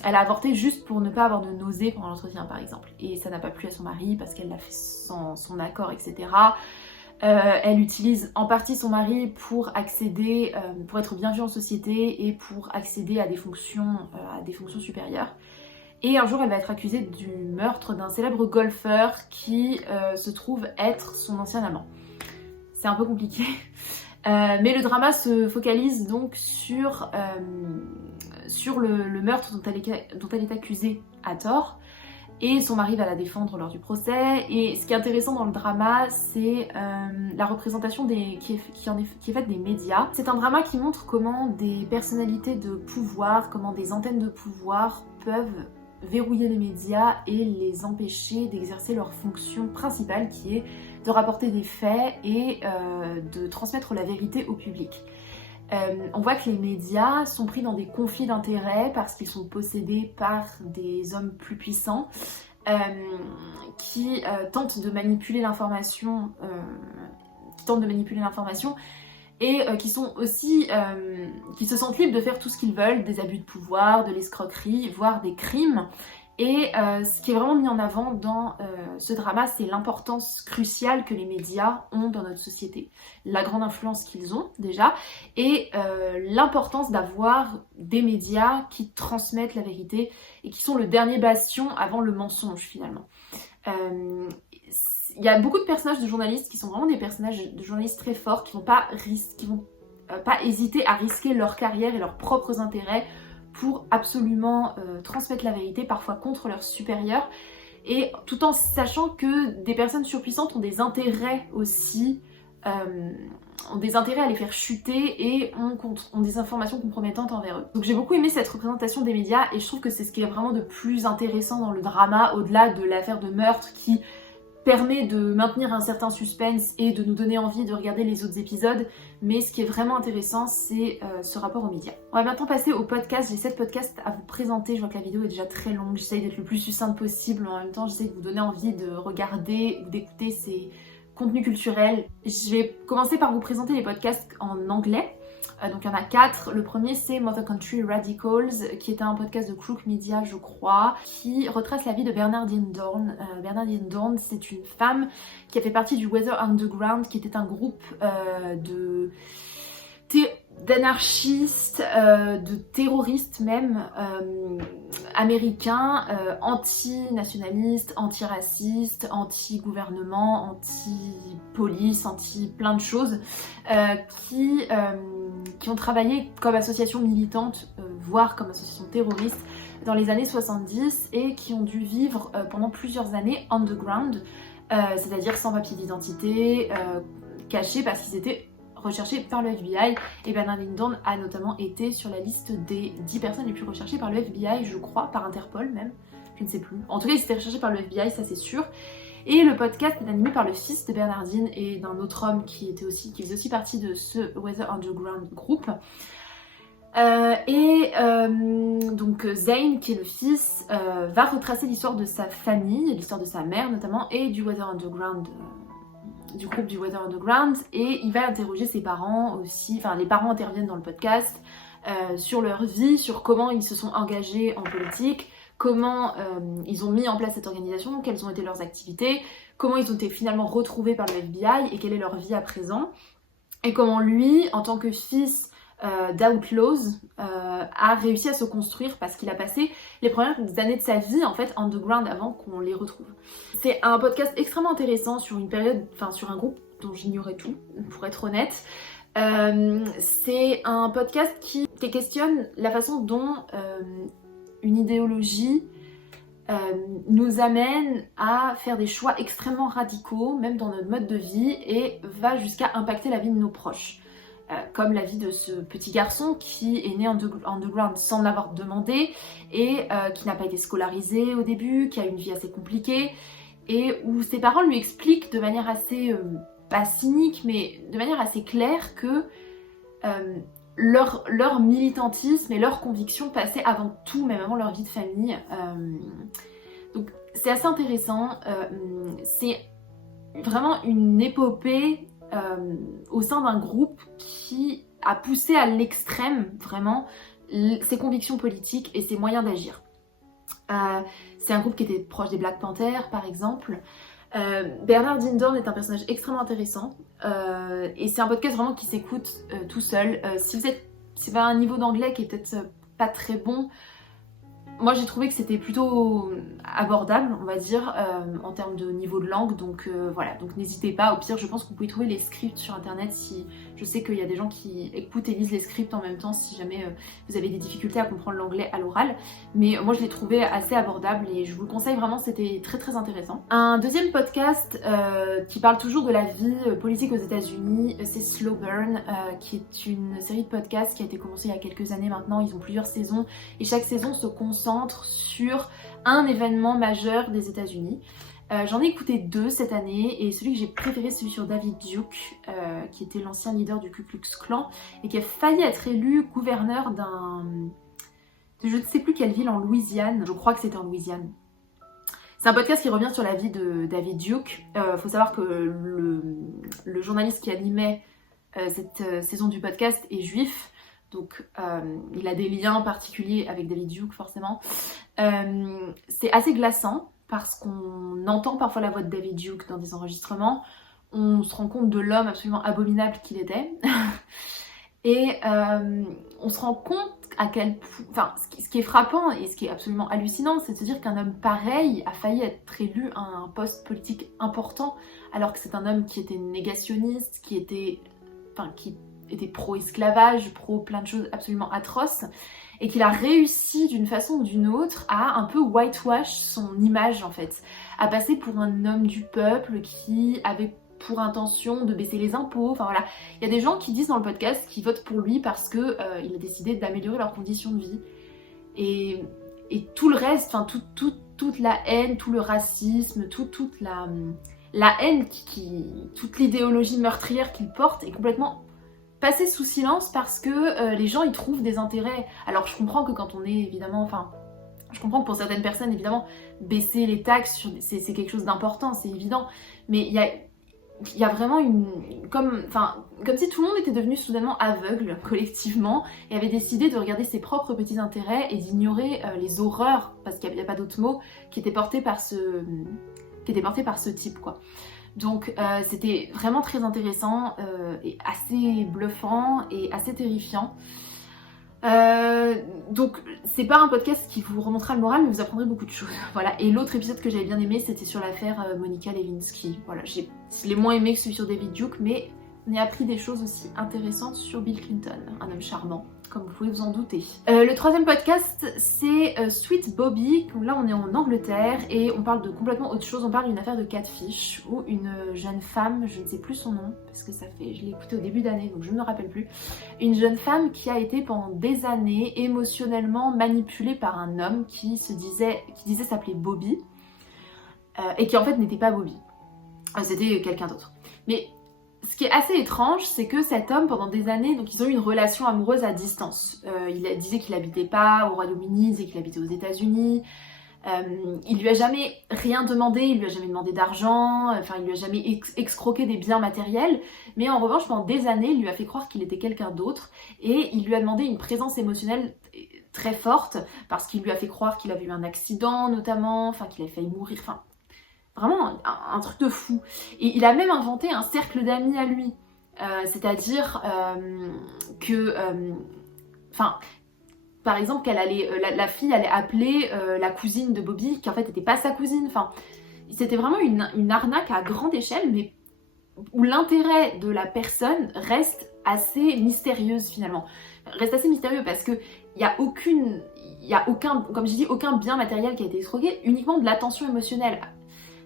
elle a avorté juste pour ne pas avoir de nausées pendant l'entretien par exemple. Et ça n'a pas plu à son mari parce qu'elle l'a fait sans son accord, etc. Elle utilise en partie son mari pour accéder, pour être bien vue en société et pour accéder à des fonctions supérieures. Et un jour, elle va être accusée du meurtre d'un célèbre golfeur qui se trouve être son ancien amant. C'est un peu compliqué. Mais le drama se focalise donc sur le meurtre dont elle est accusée à tort. Et son mari va la défendre lors du procès. Et ce qui est intéressant dans le drama, c'est la représentation qui est faite des médias. C'est un drama qui montre comment des personnalités de pouvoir, comment des antennes de pouvoir peuvent verrouiller les médias et les empêcher d'exercer leur fonction principale qui est de rapporter des faits et de transmettre la vérité au public. On voit que les médias sont pris dans des conflits d'intérêts parce qu'ils sont possédés par des hommes plus puissants qui tentent de manipuler l'information et qui sont aussi qui se sentent libres de faire tout ce qu'ils veulent, des abus de pouvoir, de l'escroquerie, voire des crimes. Et ce qui est vraiment mis en avant dans ce drama, c'est l'importance cruciale que les médias ont dans notre société. La grande influence qu'ils ont déjà, et l'importance d'avoir des médias qui transmettent la vérité et qui sont le dernier bastion avant le mensonge finalement. Il y a beaucoup de personnages de journalistes qui sont vraiment des personnages de journalistes très forts, qui vont pas hésiter à risquer leur carrière et leurs propres intérêts pour absolument transmettre la vérité, parfois contre leurs supérieurs, et tout en sachant que des personnes surpuissantes ont des intérêts aussi, ont des intérêts à les faire chuter et ont des informations compromettantes envers eux. Donc j'ai beaucoup aimé cette représentation des médias et je trouve que c'est ce qui est vraiment de plus intéressant dans le drama, au-delà de l'affaire de meurtre qui permet de maintenir un certain suspense et de nous donner envie de regarder les autres épisodes, mais ce qui est vraiment intéressant, c'est ce rapport aux médias. On va maintenant passer au podcast. J'ai 7 podcasts à vous présenter. Je vois que la vidéo est déjà très longue, j'essaye d'être le plus succincte possible, mais en même temps j'essaie de vous donner envie de regarder ou d'écouter ces contenus culturels. Je vais commencer par vous présenter les podcasts en anglais. Donc il y en a 4. Le premier c'est Mother Country Radicals, qui est un podcast de Crook Media je crois, qui retrace la vie de Bernardine Dohrn. Bernardine Dohrn, c'est une femme qui a fait partie du Weather Underground, qui était un groupe d'anarchistes, de terroristes même, américains, anti-nationalistes, anti-racistes, anti-gouvernement, anti-police, anti-plein de choses, qui ont travaillé comme association militante, voire comme association terroriste, dans les années 70 et qui ont dû vivre pendant plusieurs années underground, c'est-à-dire sans papier d'identité, cachés parce qu'ils étaient recherchés par le FBI, et Bernardine Dohrn a notamment été sur la liste des 10 personnes les plus recherchées par le FBI, je crois, par Interpol même, je ne sais plus. En tout cas, ils étaient recherchés par le FBI, ça c'est sûr. Et le podcast est animé par le fils de Bernardine et d'un autre homme qui faisait aussi partie de ce Weather Underground group. Donc Zane, qui est le fils, va retracer l'histoire de sa famille, l'histoire de sa mère notamment, et du Weather Underground, du groupe du Weather Underground, et il va interroger ses parents aussi, enfin les parents interviennent dans le podcast sur leur vie, sur comment ils se sont engagés en politique, comment ils ont mis en place cette organisation, quelles ont été leurs activités, comment ils ont été finalement retrouvés par le FBI et quelle est leur vie à présent, et comment lui, en tant que fils d'Outlaws, a réussi à se construire parce qu'il a passé les premières années de sa vie en fait underground avant qu'on les retrouve. C'est un podcast extrêmement intéressant sur une période, enfin sur un groupe dont j'ignorais tout, pour être honnête. C'est un podcast qui questionne la façon dont une idéologie nous amène à faire des choix extrêmement radicaux, même dans notre mode de vie, et va jusqu'à impacter la vie de nos proches. Comme la vie de ce petit garçon qui est né en underground sans l'avoir demandé et qui n'a pas été scolarisé au début, qui a une vie assez compliquée et où ses parents lui expliquent de manière assez, pas cynique, mais de manière assez claire que leur militantisme et leurs convictions passaient avant tout, même avant leur vie de famille. Donc c'est assez intéressant, c'est vraiment une épopée au sein d'un groupe qui a poussé à l'extrême vraiment ses convictions politiques et ses moyens d'agir. C'est un groupe qui était proche des Black Panthers par exemple. Bernard Dindorn est un personnage extrêmement intéressant et c'est un podcast vraiment qui s'écoute tout seul. Si vous avez un niveau d'anglais qui est peut-être pas très bon, moi j'ai trouvé que c'était plutôt abordable, on va dire, en termes de niveau de langue, donc voilà, donc n'hésitez pas, au pire je pense que vous pouvez trouver les scripts sur internet, si je sais qu'il y a des gens qui écoutent et lisent les scripts en même temps si jamais vous avez des difficultés à comprendre l'anglais à l'oral, mais moi je l'ai trouvé assez abordable et je vous le conseille vraiment, c'était très très intéressant. Un deuxième podcast qui parle toujours de la vie politique aux États-Unis, c'est Slow Burn, qui est une série de podcasts qui a été commencée il y a quelques années maintenant, ils ont plusieurs saisons et chaque saison se concentre sur un événement majeur des États-Unis. J'en ai écouté 2 cette année et celui que j'ai préféré, c'est celui sur David Duke, qui était l'ancien leader du Ku Klux Klan et qui a failli être élu gouverneur je ne sais plus quelle ville en Louisiane, je crois que c'était en Louisiane. C'est un podcast qui revient sur la vie de David Duke. Faut savoir que le journaliste qui animait cette saison du podcast est juif. Donc il a des liens particuliers avec David Duke forcément. C'est assez glaçant parce qu'on entend parfois la voix de David Duke dans des enregistrements. On se rend compte de l'homme absolument abominable qu'il était. Et on se rend compte à quel point... Enfin, ce qui est frappant et ce qui est absolument hallucinant, c'est de se dire qu'un homme pareil a failli être élu à un poste politique important alors que c'est un homme qui était négationniste, qui était pro-esclavage, pro plein de choses absolument atroces, et qu'il a réussi d'une façon ou d'une autre à un peu whitewash son image en fait, à passer pour un homme du peuple qui avait pour intention de baisser les impôts, enfin voilà. Il y a des gens qui disent dans le podcast qu'ils votent pour lui parce que il a décidé d'améliorer leurs conditions de vie. Et tout le reste, enfin toute la haine, tout le racisme, toute la haine, toute l'idéologie meurtrière qu'il porte est complètement passée sous silence parce que les gens y trouvent des intérêts. Alors je comprends que quand on est évidemment, enfin je comprends que pour certaines personnes évidemment baisser les taxes c'est quelque chose d'important, c'est évident, mais il y a vraiment comme si tout le monde était devenu soudainement aveugle collectivement et avait décidé de regarder ses propres petits intérêts et d'ignorer les horreurs, parce qu'il n'y a pas d'autre mot, qui étaient portées par ce type quoi. Donc c'était vraiment très intéressant et assez bluffant et assez terrifiant. Donc c'est pas un podcast qui vous remontera le moral, mais vous apprendrez beaucoup de choses. Voilà. Et l'autre épisode que j'avais bien aimé, c'était sur l'affaire Monica Lewinsky. Voilà, je l'ai moins aimé que celui sur David Duke, mais on a appris des choses aussi intéressantes sur Bill Clinton, un homme charmant, comme vous pouvez vous en douter. Le troisième podcast, c'est Sweet Bobby. Là, on est en Angleterre et on parle de complètement autre chose. On parle d'une affaire de catfish où une jeune femme, je ne sais plus son nom, parce que je l'ai écouté au début d'année, donc je ne me rappelle plus. Une jeune femme qui a été pendant des années émotionnellement manipulée par un homme qui disait s'appeler Bobby et qui en fait n'était pas Bobby. C'était quelqu'un d'autre. Mais ce qui est assez étrange, c'est que cet homme, pendant des années, donc ils ont eu une relation amoureuse à distance. Il disait qu'il habitait pas au Royaume-Uni, il disait qu'il habitait aux États-Unis. Il lui a jamais rien demandé, il lui a jamais demandé d'argent, il lui a jamais excroqué des biens matériels. Mais en revanche, pendant des années, il lui a fait croire qu'il était quelqu'un d'autre et il lui a demandé une présence émotionnelle très forte parce qu'il lui a fait croire qu'il avait eu un accident notamment, qu'il avait failli mourir, vraiment un truc de fou. Et il a même inventé un cercle d'amis à lui. C'est-à-dire que... par exemple, la fille allait appeler la cousine de Bobby, qui en fait n'était pas sa cousine. C'était vraiment une arnaque à grande échelle, mais où l'intérêt de la personne reste assez mystérieuse finalement. Reste assez mystérieux parce que il y a aucun, comme j'ai dit, aucun bien matériel qui a été escroqué, uniquement de l'attention émotionnelle.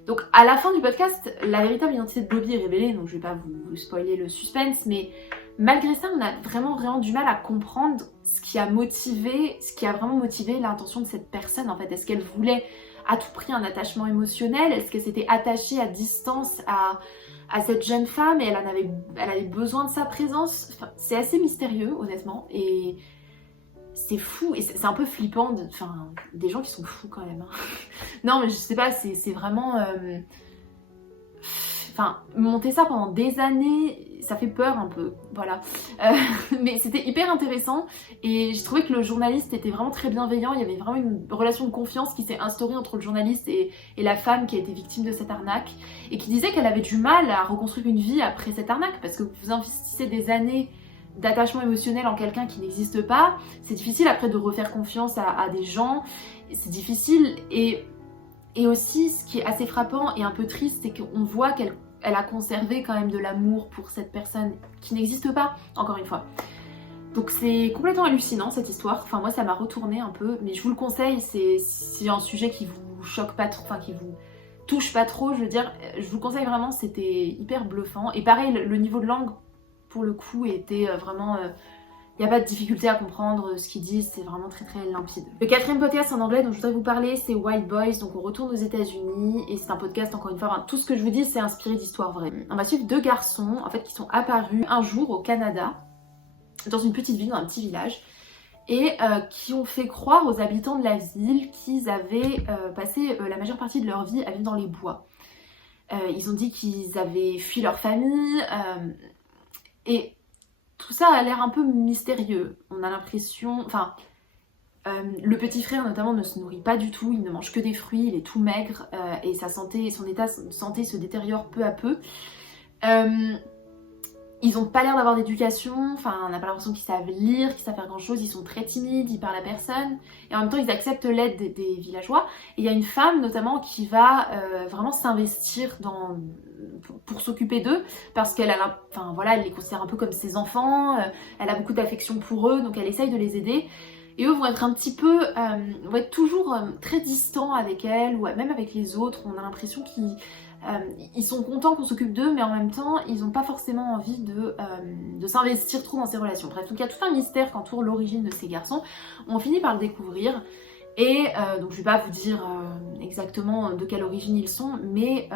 Donc à la fin du podcast, la véritable identité de Bobby est révélée, donc je vais pas vous spoiler le suspense, mais malgré ça, on a vraiment du mal à comprendre ce qui a vraiment motivé l'intention de cette personne en fait. Est-ce qu'elle voulait à tout prix un attachement émotionnel? Est-ce qu'elle s'était attachée à distance à cette jeune femme et elle avait besoin de sa présence? Enfin, c'est assez mystérieux honnêtement, et c'est fou, et c'est un peu flippant, des gens qui sont fous quand même. Hein. Non mais je sais pas, c'est vraiment... monter ça pendant des années, ça fait peur un peu, voilà. Mais c'était hyper intéressant, et j'ai trouvé que le journaliste était vraiment très bienveillant, il y avait vraiment une relation de confiance qui s'est instaurée entre le journaliste et la femme qui a été victime de cette arnaque, et qui disait qu'elle avait du mal à reconstruire une vie après cette arnaque, parce que vous investissez des années d'attachement émotionnel en quelqu'un qui n'existe pas, c'est difficile après de refaire confiance à des gens, c'est difficile, et aussi ce qui est assez frappant et un peu triste, c'est qu'on voit qu'elle a conservé quand même de l'amour pour cette personne qui n'existe pas, encore une fois. Donc c'est complètement hallucinant cette histoire, enfin moi ça m'a retourné un peu, mais je vous le conseille, c'est un sujet qui vous choque pas trop, qui vous touche pas trop, je veux dire, je vous le conseille vraiment, c'était hyper bluffant, et pareil, le niveau de langue, pour le coup, était vraiment... Il n'y a pas de difficulté à comprendre ce qu'ils disent, c'est vraiment très limpide. Le 4e podcast en anglais dont je voudrais vous parler, c'est Wild Boys, donc on retourne aux États-Unis, et c'est un podcast, encore une fois, tout ce que je vous dis, c'est inspiré d'histoires vraies. On va suivre 2 garçons, en fait, qui sont apparus un jour au Canada, dans une petite ville, dans un petit village, et qui ont fait croire aux habitants de la ville qu'ils avaient passé la majeure partie de leur vie à vivre dans les bois. Ils ont dit qu'ils avaient fui leur famille, et tout ça a l'air un peu mystérieux. On a l'impression... le petit frère notamment ne se nourrit pas du tout, il ne mange que des fruits, il est tout maigre, et son état de santé se détériore peu à peu. Ils n'ont pas l'air d'avoir d'éducation, on n'a pas l'impression qu'ils savent lire, qu'ils savent faire grand chose, ils sont très timides, ils parlent à personne, et en même temps ils acceptent l'aide des villageois. Et il y a une femme notamment qui va vraiment s'investir pour s'occuper d'eux, parce qu'elle elle les considère un peu comme ses enfants, elle a beaucoup d'affection pour eux, donc elle essaye de les aider. Et eux vont être un petit peu, vont être toujours très distants avec elle, ou même avec les autres. On a l'impression qu'ils sont contents qu'on s'occupe d'eux, mais en même temps, ils n'ont pas forcément envie de s'investir trop dans ces relations. Bref, donc il y a tout un mystère qu'entoure l'origine de ces garçons. On finit par le découvrir. Et donc je vais pas vous dire exactement de quelle origine ils sont, mais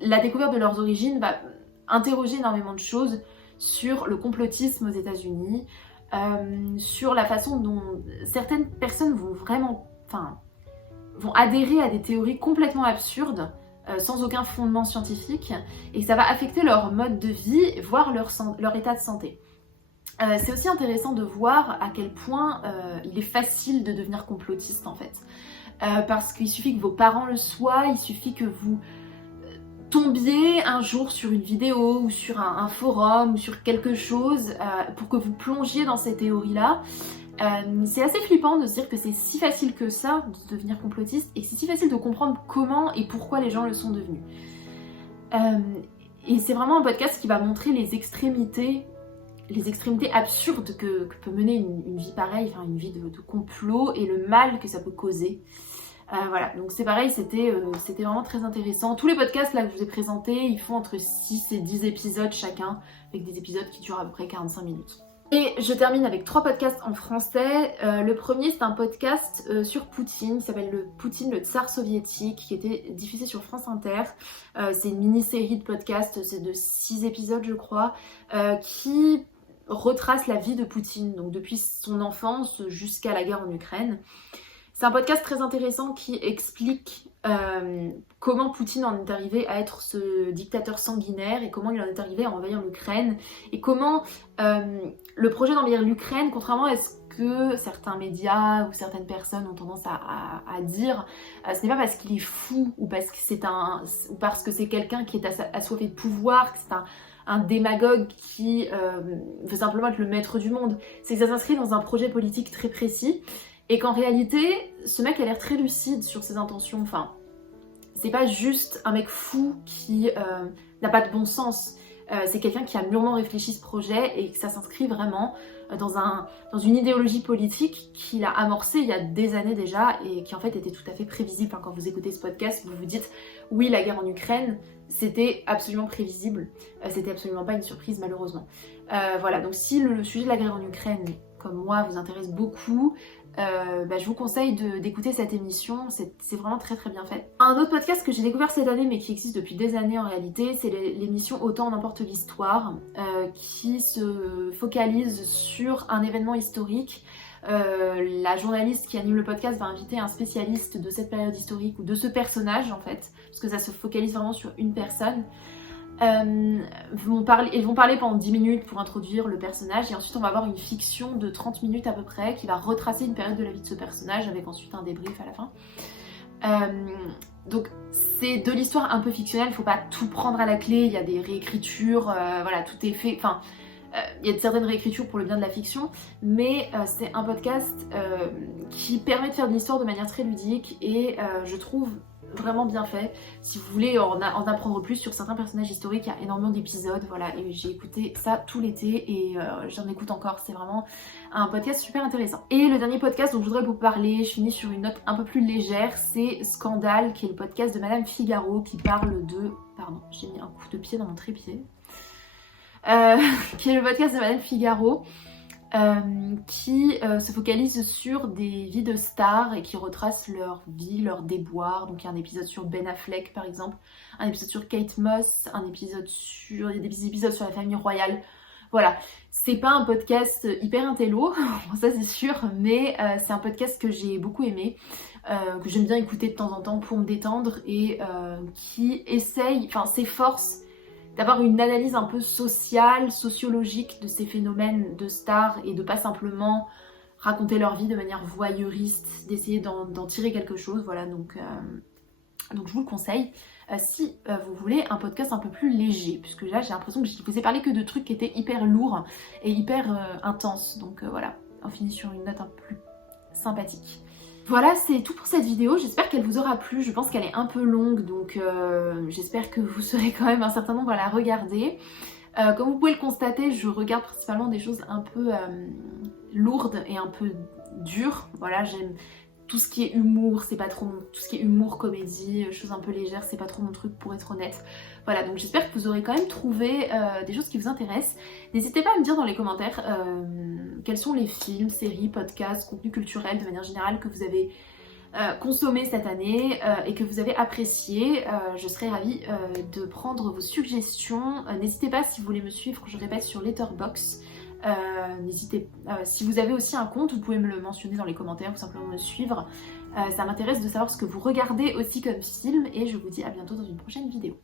la découverte de leurs origines va interroger énormément de choses sur le complotisme aux États-Unis, sur la façon dont certaines personnes vont adhérer à des théories complètement absurdes, sans aucun fondement scientifique, et ça va affecter leur mode de vie, voire leur état de santé. C'est aussi intéressant de voir à quel point il est facile de devenir complotiste en fait. Parce qu'il suffit que vos parents le soient, il suffit que vous tombiez un jour sur une vidéo ou sur un forum ou sur quelque chose pour que vous plongiez dans ces théories-là. C'est assez flippant de se dire que c'est si facile que ça de devenir complotiste, et que c'est si facile de comprendre comment et pourquoi les gens le sont devenus. Et c'est vraiment un podcast qui va montrer les extrémités absurdes que peut mener une vie pareille, une vie de complot, et le mal que ça peut causer. Voilà, donc c'est pareil, c'était vraiment très intéressant. Tous les podcasts là que je vous ai présentés, ils font entre 6 et 10 épisodes chacun, avec des épisodes qui durent à peu près 45 minutes. Et je termine avec 3 podcasts en français. Le premier, c'est un podcast sur Poutine, qui s'appelle Poutine, le tsar soviétique, qui était diffusé sur France Inter. C'est une mini-série de podcasts, c'est de 6 épisodes je crois, qui retrace la vie de Poutine, donc depuis son enfance jusqu'à la guerre en Ukraine. C'est un podcast très intéressant qui explique comment Poutine en est arrivé à être ce dictateur sanguinaire, et comment il en est arrivé à envahir l'Ukraine, et comment le projet d'envahir l'Ukraine, contrairement à ce que certains médias ou certaines personnes ont tendance à dire, ce n'est pas parce qu'il est fou ou parce que c'est quelqu'un qui est assoiffé de pouvoir, que c'est un démagogue qui veut simplement être le maître du monde. C'est que ça s'inscrit dans un projet politique très précis, et qu'en réalité, ce mec a l'air très lucide sur ses intentions. C'est pas juste un mec fou qui n'a pas de bon sens. C'est quelqu'un qui a mûrement réfléchi ce projet et que ça s'inscrit vraiment dans une idéologie politique qu'il a amorcée il y a des années déjà et qui en fait était tout à fait prévisible. Enfin, quand vous écoutez ce podcast, vous vous dites oui, la guerre en Ukraine, c'était absolument prévisible, c'était absolument pas une surprise malheureusement. Voilà, donc si le sujet de la guerre en Ukraine, comme moi, vous intéresse beaucoup, je vous conseille d'écouter cette émission, c'est vraiment très très bien fait. Un autre podcast que j'ai découvert cette année mais qui existe depuis des années en réalité, c'est l'émission Autant n'importe l'histoire, qui se focalise sur un événement historique. La journaliste qui anime le podcast va inviter un spécialiste de cette période historique ou de ce personnage en fait, parce que ça se focalise vraiment sur une personne. Ils vont parler pendant 10 minutes pour introduire le personnage et ensuite on va avoir une fiction de 30 minutes à peu près qui va retracer une période de la vie de ce personnage avec ensuite un débrief à la fin. Donc c'est de l'histoire un peu fictionnelle, faut pas tout prendre à la clé, il y a des réécritures, voilà, tout est fait, enfin il y a certaines réécritures pour le bien de la fiction, mais c'est un podcast qui permet de faire de l'histoire de manière très ludique et je trouve vraiment bien fait. Si vous voulez en apprendre plus sur certains personnages historiques, il y a énormément d'épisodes, voilà, et j'ai écouté ça tout l'été et j'en écoute encore, c'est vraiment un podcast super intéressant. Et le dernier podcast dont je voudrais vous parler, je finis sur une note un peu plus légère, c'est Scandale, qui est le podcast de Madame Figaro, qui parle de... Pardon, j'ai mis un coup de pied dans mon trépied. Qui est le podcast de Madame Figaro, qui se focalise sur des vies de stars et qui retrace leur vie, leurs déboires. Donc il y a un épisode sur Ben Affleck par exemple, un épisode sur Kate Moss, il y a des épisodes sur la famille royale. Voilà, c'est pas un podcast hyper intello, ça c'est sûr, mais c'est un podcast que j'ai beaucoup aimé, que j'aime bien écouter de temps en temps pour me détendre et qui s'efforce d'avoir une analyse un peu sociale, sociologique de ces phénomènes de stars et de pas simplement raconter leur vie de manière voyeuriste, d'essayer d'en tirer quelque chose, voilà, donc je vous le conseille si vous voulez un podcast un peu plus léger, puisque là j'ai l'impression que je vous ai parlé que de trucs qui étaient hyper lourds et hyper intenses, donc voilà, on finit sur une note un peu plus sympathique. Voilà, c'est tout pour cette vidéo, j'espère qu'elle vous aura plu, je pense qu'elle est un peu longue, donc j'espère que vous serez quand même un certain nombre à la regarder. Comme vous pouvez le constater, je regarde principalement des choses un peu lourdes et un peu dures, voilà, j'aime tout ce qui est humour, c'est pas trop tout ce qui est humour, comédie, choses un peu légères, c'est pas trop mon truc pour être honnête. Voilà, donc j'espère que vous aurez quand même trouvé des choses qui vous intéressent. N'hésitez pas à me dire dans les commentaires quels sont les films, séries, podcasts, contenus culturels de manière générale que vous avez consommé cette année et que vous avez apprécié. Je serais ravie de prendre vos suggestions. N'hésitez pas si vous voulez me suivre, je répète, sur Letterboxd. Si vous avez aussi un compte, vous pouvez me le mentionner dans les commentaires ou simplement me suivre. Ça m'intéresse de savoir ce que vous regardez aussi comme film et je vous dis à bientôt dans une prochaine vidéo.